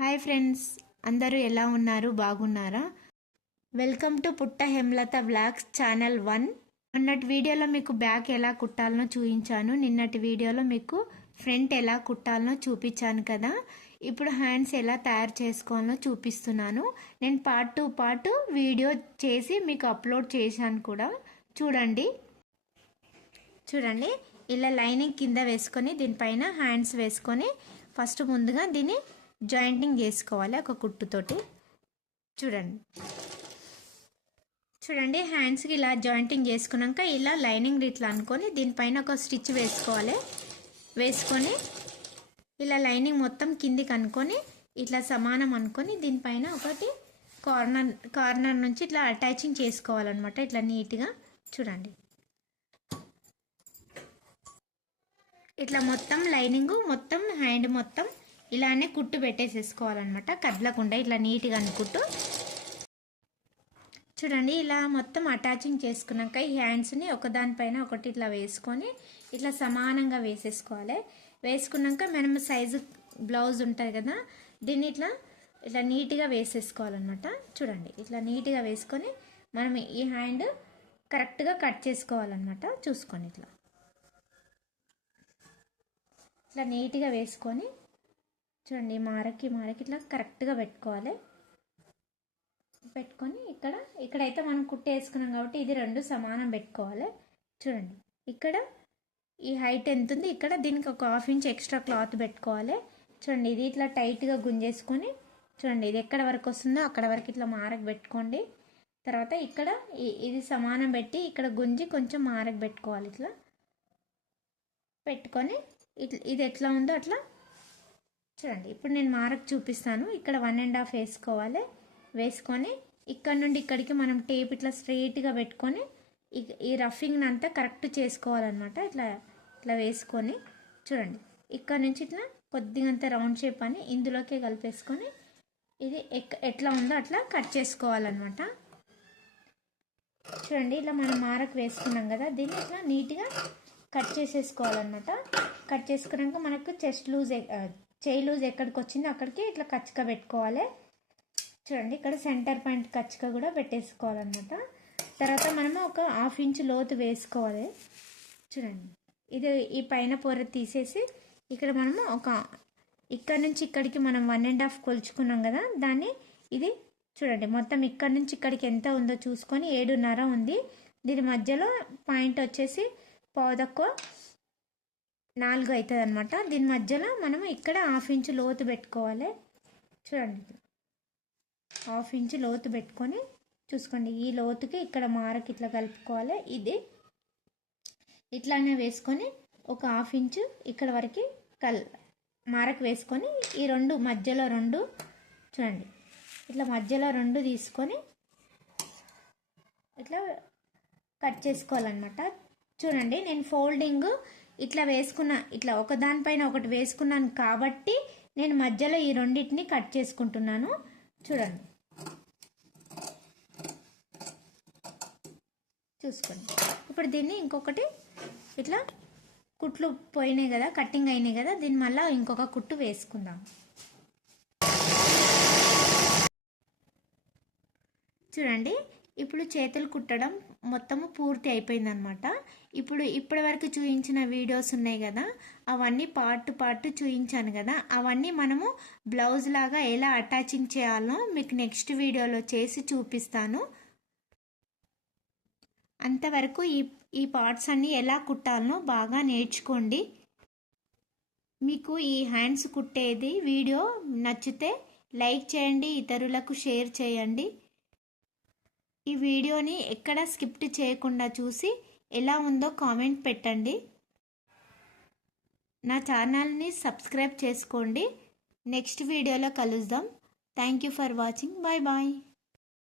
Hi friends, అందరూ ఎలా ఉన్నారు? బాగున్నారా? వెల్కమ్ టు పుట్ట హేమలత వ్లాగ్స్ ఛానల్ 1. మొన్నటి వీడియోలో మీకు బ్యాక్ ఎలా కుట్టాలనో చూపించాను. నిన్నటి వీడియోలో మీకు ఫ్రంట్ ఎలా కుట్టాలనో చూపించాను కదా. ఇప్పుడు హ్యాండ్స్ ఎలా తయారు చేసుకోవాలనో చూపిస్తున్నాను. నేను పార్ట్ టు పార్ట్ వీడియో చేసి మీకు అప్లోడ్ చేశాను కూడా. చూడండి ఇలా లైనింగ్ కింద వేసుకొని దీనిపైన హ్యాండ్స్ వేసుకొని ఫస్ట్ ముందుగా దీన్ని జాయింటింగ్ చేసుకోవాలి ఒక కుట్టుతోటి. చూడండి హ్యాండ్స్కి ఇలా జాయింటింగ్ చేసుకున్నాక ఇలా లైనింగ్ ఇట్లా అనుకొని దీనిపైన ఒక స్టిచ్ వేసుకోవాలి. వేసుకొని ఇలా లైనింగ్ మొత్తం కిందికి అనుకొని ఇట్లా సమానం అనుకొని దీనిపైన ఒకటి కార్నర్ నుంచి ఇట్లా అటాచింగ్ చేసుకోవాలన్నమాట. ఇట్లా నీట్గా చూడండి, ఇట్లా మొత్తం లైనింగ్ మొత్తం హ్యాండ్ మొత్తం ఇలానే కుట్టు పెట్టేసేసుకోవాలన్నమాట. కదలకుండా ఇట్లా నీట్గా అనుకుంటూ చూడండి. ఇలా మొత్తం అటాచింగ్ చేసుకున్నాక ఈ హ్యాండ్స్ని ఒకదానిపైన ఒకటి ఇట్లా వేసుకొని ఇట్లా సమానంగా వేసేసుకోవాలి. వేసుకున్నాక మనం సైజు బ్లౌజ్ ఉంటుంది కదా, దీన్ని ఇట్లా నీట్గా వేసేసుకోవాలన్నమాట. చూడండి ఇట్లా నీట్గా వేసుకొని మనం ఈ హ్యాండ్ కరెక్ట్గా కట్ చేసుకోవాలన్నమాట. చూసుకొని ఇట్లా నీట్గా వేసుకొని చూడండి మారకి ఇట్లా కరెక్ట్గా పెట్టుకోవాలి. పెట్టుకొని ఇక్కడైతే మనం కుట్టు వేసుకున్నాం కాబట్టి ఇది రెండు సమానం పెట్టుకోవాలి. చూడండి ఇక్కడ ఈ హైట్ ఎంత ఉంది, ఇక్కడ దీనికి ఒక 1/2 ఇంచ్ ఎక్స్ట్రా క్లాత్ పెట్టుకోవాలి. చూడండి ఇది ఇట్లా టైట్గా గుంజేసుకొని చూడండి ఇది ఎక్కడ వరకు వస్తుందో అక్కడ వరకు ఇట్లా మారకు పెట్టుకోండి. తర్వాత ఇక్కడ ఇది సమానం పెట్టి ఇక్కడ గుంజి కొంచెం మారకు పెట్టుకోవాలి. ఇట్లా పెట్టుకొని ఇది ఎట్లా ఉందో అట్లా చూడండి. ఇప్పుడు నేను మారకు చూపిస్తాను. ఇక్కడ 1.5 వేసుకోవాలి. వేసుకొని ఇక్కడ నుండి ఇక్కడికి మనం టేప్ ఇట్లా స్ట్రైట్గా పెట్టుకొని ఈ రఫింగ్ అంతా కరెక్ట్ చేసుకోవాలన్నమాట. ఇట్లా వేసుకొని చూడండి ఇక్కడ నుంచి ఇట్లా కొద్దిగంత రౌండ్ షేప్ అని ఇందులోకే కలిపేసుకొని ఇది ఎట్లా ఉందో అట్లా కట్ చేసుకోవాలన్నమాట. చూడండి ఇలా మనం మారకు వేసుకున్నాం కదా, దీన్ని ఇట్లా నీట్గా కట్ చేసేసుకోవాలన్నమాట. కట్ చేసుకున్నాక మనకు చెస్ట్ లూజ్ చేయి లూజ్ ఎక్కడికి వచ్చిందో అక్కడికి ఇట్లా కచ్చిక పెట్టుకోవాలి. చూడండి ఇక్కడ సెంటర్ పాయింట్ కచ్చిక కూడా పెట్టేసుకోవాలన్నమాట. తర్వాత మనము ఒక 1/2 ఇంచ్ లోతు వేసుకోవాలి. చూడండి ఇది ఈ పైన పొర తీసేసి ఇక్కడ మనము ఇక్కడ నుంచి ఇక్కడికి మనం 1.5 కొలుచుకున్నాం కదా, దాన్ని ఇది చూడండి మొత్తం ఇక్కడ నుంచి ఇక్కడికి ఎంత ఉందో చూసుకొని 7.5 ఉంది. దీని మధ్యలో పాయింట్ వచ్చేసి 4 అవుతుంది అనమాట. దీని మధ్యలో మనము ఇక్కడ 1/2 ఇంచ్ లోతు పెట్టుకోవాలి. చూడండి 1/2 ఇంచ్ లోతు పెట్టుకొని చూసుకోండి ఈ లోతుకి ఇక్కడ మారకు ఇట్లా కలుపుకోవాలి. ఇది ఇట్లానే వేసుకొని ఒక 1/2 ఇంచ్ ఇక్కడ వరకు మారకు వేసుకొని ఈ మధ్యలో రెండు చూడండి ఇట్లా మధ్యలో 2 తీసుకొని ఇట్లా కట్ చేసుకోవాలన్నమాట. చూడండి నేను ఫోల్డింగ్ ఇట్లా వేసుకున్నా, ఇట్లా ఒకదానిపైన ఒకటి వేసుకున్నాను కాబట్టి నేను మధ్యలో ఈ రెండింటిని కట్ చేసుకుంటున్నాను. చూడండి చూసుకోండి. ఇప్పుడు దీన్ని ఇంకొకటి ఇట్లా కుట్లు పోయినాయి కదా, కట్టింగ్ అయినాయి కదా, దీన్ని మళ్ళీ ఇంకొక కుట్టు వేసుకుందాం. చూడండి ఇప్పుడు చేతులు కుట్టడం మొత్తము పూర్తి అయిపోయిందనమాట. ఇప్పటి వరకు చూపించిన వీడియోస్ ఉన్నాయి కదా, అవన్నీ పార్ట్ చూపించాను కదా, అవన్నీ మనము బ్లౌజ్ లాగా ఎలా అటాచింగ్ చేయాలో మీకు నెక్స్ట్ వీడియోలో చేసి చూపిస్తాను. అంతవరకు ఈ పార్ట్స్ అన్నీ ఎలా కుట్టాలనో బాగా నేర్చుకోండి. మీకు ఈ హ్యాండ్స్ కుట్టేది వీడియో నచ్చితే లైక్ చేయండి, ఇతరులకు షేర్ చేయండి. ఈ వీడియోని ఎక్కడ స్కిప్ చేయకుండా చూసి ఎలా ఉందో కామెంట్ పెట్టండి. నా ఛానల్ని సబ్స్క్రైబ్ చేసుకోండి. నెక్స్ట్ వీడియోలో కలుద్దాం. Thank you for watching. Bye bye.